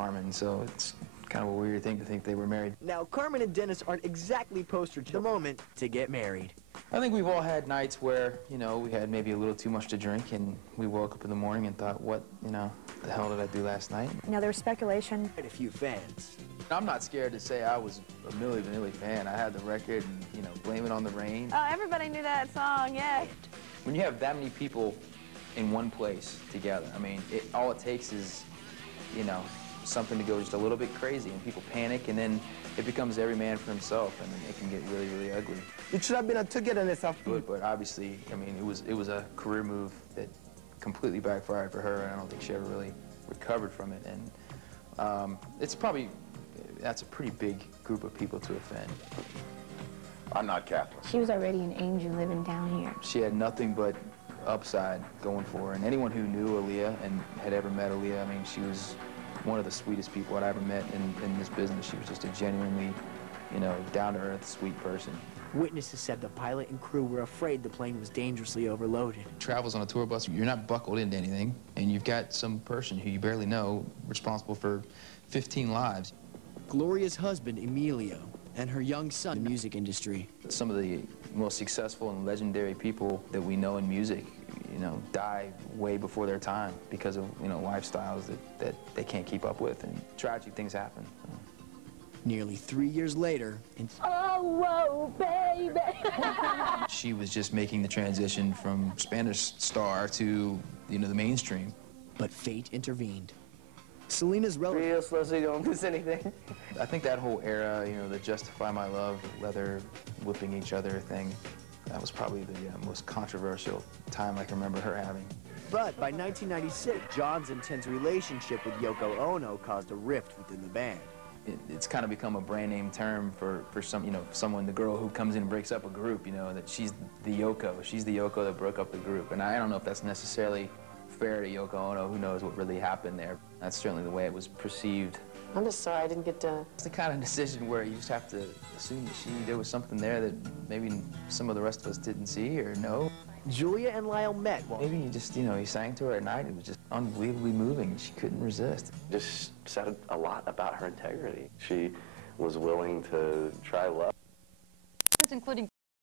Carmen, so it's kind of a weird thing to think they were married. Now, Carmen and Dennis aren't exactly poster children. The moment to get married. I think we've all had nights where, you know, we had maybe a little too much to drink, and we woke up in the morning and thought, what, you know, the hell did I do last night? Now, there was speculation. And a few fans. I'm not scared to say I was a Milli Vanilli fan. I had the record and, you know, Blame It on the Rain. Oh, everybody knew that song, yeah. When you have that many people in one place together, I mean, all it takes is, you know, something to go just a little bit crazy, and people panic, and then it becomes every man for himself, and it can get really, really ugly. It should have been a togetherness of people. But obviously, I mean, it was a career move that completely backfired for her, and I don't think she ever really recovered from it. And that's a pretty big group of people to offend. I'm not Catholic. She was already an angel living down here. She had nothing but upside going for her, and anyone who knew Aaliyah and had ever met Aaliyah, I mean, she was one of the sweetest people I'd ever met in this business. She was just a genuinely, you know, down-to-earth, sweet person. Witnesses said the pilot and crew were afraid the plane was dangerously overloaded. Travels on a tour bus, you're not buckled into anything, and you've got some person who you barely know responsible for 15 lives. Gloria's husband, Emilio, and her young son in the music industry. Some of the most successful and legendary people that we know in music, you know, die way before their time because of, you know, lifestyles that they can't keep up with, and tragic things happen. Nearly 3 years later, Oh, whoa, baby! She was just making the transition from Spanish star to, you know, the mainstream. But fate intervened. Selena's relative. Real slow so you don't miss anything. I think that whole era, you know, the Justify My Love, leather whipping each other thing, that was probably the most controversial time I can remember her having. But by 1996, John's intense relationship with Yoko Ono caused a rift within the band. It's kind of become a brand name term for some, you know, someone, the girl who comes in and breaks up a group, you know, that she's the Yoko that broke up the group. And I don't know if that's necessarily fair to Yoko Ono. Who knows what really happened there. That's certainly the way it was perceived. I'm just sorry I didn't get to... It's the kind of decision where you just have to assume that there was something there that maybe some of the rest of us didn't see or know. Julia and Lyle met. Maybe you just, you know, he sang to her at night. It was just unbelievably moving. She couldn't resist. Just said a lot about her integrity. She was willing to try love. Including